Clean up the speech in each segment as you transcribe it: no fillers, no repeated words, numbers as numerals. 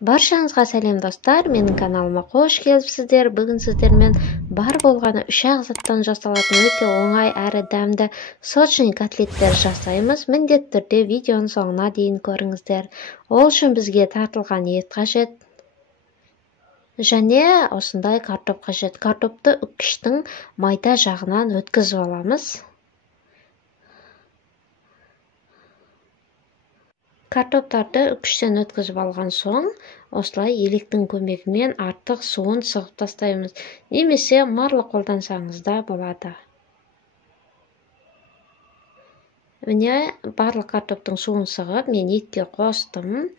Баршаңызға сәлем достар, менің каналыма қош келіпсіздер. Бүгін сіздермен бар болғаны 3 ағзаттан жасалатын өте оңай әрі дәмді сочный котлеттер жасаймыз. Міндетті түрде видеоның соңына дейін көріңіздер. Ол үшін бізге тартылған ет қажет. Және осындай картоп қажет. Картопты үккіштің майда жағынан өткізіп аламыз. Картоптарды үккіштен өткізіп алған соң, осылай електің көмегімен артық суын сығып тастаймыз. Немесе марлы қолдансаңыз да болады. Міне барлық картоптың суын сығып, мен етке қостым.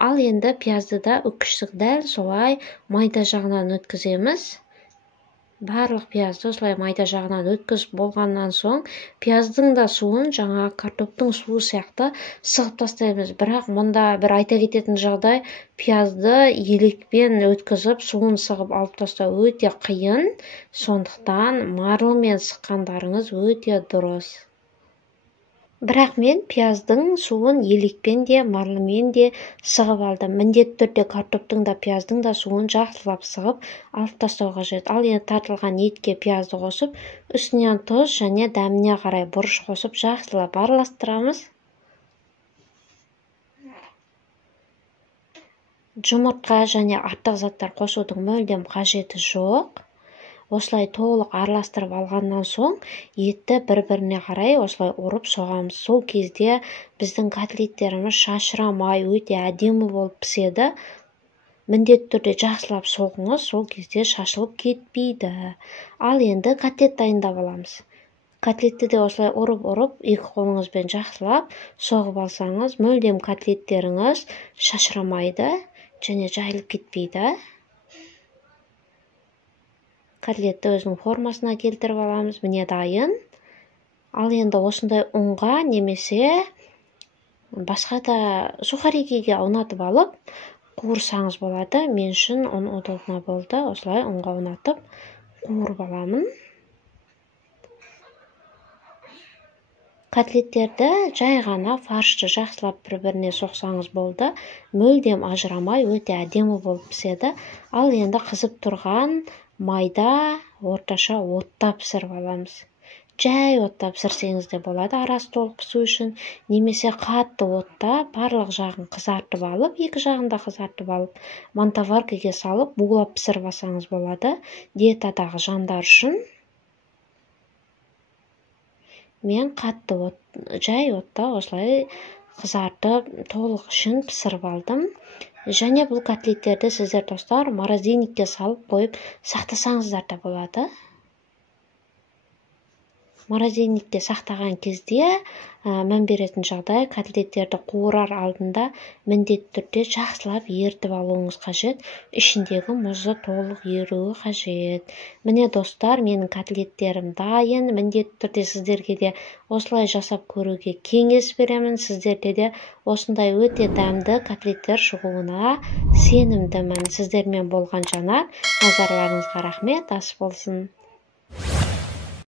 Ал енді пиязды да үккіштік дәл солай майда жағынан өткіземіз. Барлық пиязды осылай майда жағынан өткізіп болғаннан соң, пияздың да суын жаңа картоптың суы сияқты сығып тастаймыз. Бірақ мұнда бір айта кететін жағдай, пиязды елекпен өткізіп суын сығып алып тастау өте қиын. Сондықтан марлымен сыққандарыңыз өте дұрыс. Бірақ мен пияздың суын елекпен де, марлымен де сығып алдым. Міндетті түрде картоптың да, пияздың да суын жақсылап сығып алып тастау қажет. Ал енді тартылған етке пиязды қосып, үстінен тұз және дәміне қарай бұрыш қосып жақсылап араластырамыз. Жұмыртқа және артық заттар қосудың мүлдем қажеті жоқ. Осылай толық араластырып алғаннан соң, етті бір-біріне қарай осылай ұрып соғамыз. Сол кезде біздің котлеттеріміз шашырамай өте әдемі болып піседі. Міндетті түрде жақсылап соғыңыз, сол кезде шашылып кетпейді. Ал енді котлет дайындап аламыз. Котлетті де осылай ұрып, екі қолыңызбен жақсылап соғып алсаңыз, мүлдем котлеттеріңіз шашырамайды және жайылып кетпейді. Котлетті өзінің формасына келтіріп аламыз. Міне дайын. Ал енді осындай ұнға немесе басқа да сухаригиге ұнатып алып, қуырсаңыз болады. Мен үшін ұн удобно болды. Осылай ұнға ұнатып қуырып аламын. Котлеттерді жай ғана фаршты жақсылап бір-біріне соқсаңыз болды. Мүлдем ажырамай өте әдемі болып піседі. Ал енді қызып тұрған майда орташа отта пісіріп аламыз. Жай отта пісірсеңіз де болады, арасы толық пісу үшін. Немесе қатты отта барлық жағын қызартып алып, екі жағын да қызартып алып, мантоваркаға салып, булап пісіріп алсаңыз болады. Диетадағы жандар үшін. Мен қатты жай отта осылай қызартып, толық үшін пісіріп алдым. Және бұл котлеттерді сіздер достар морозильникке салып қойып сақтасаңыздар да болады. Морозильникте сақтаған кезде мән беретін жағдай, котлеттерді қуырар алдында міндетті түрде жақсылап ертіп алуыңыз қажет. Ішіндегі мұзы толық еруі қажет. Міне достар, менің котлеттерім дайын. Міндетті түрде сіздерге де осылай жасап көруге кеңес беремін. Сіздерде де осындай өте дәмді котлеттер шығуына сенімдімін. Сіздермен болған Жанар. Назарларыңызға рахмет, ас болсын.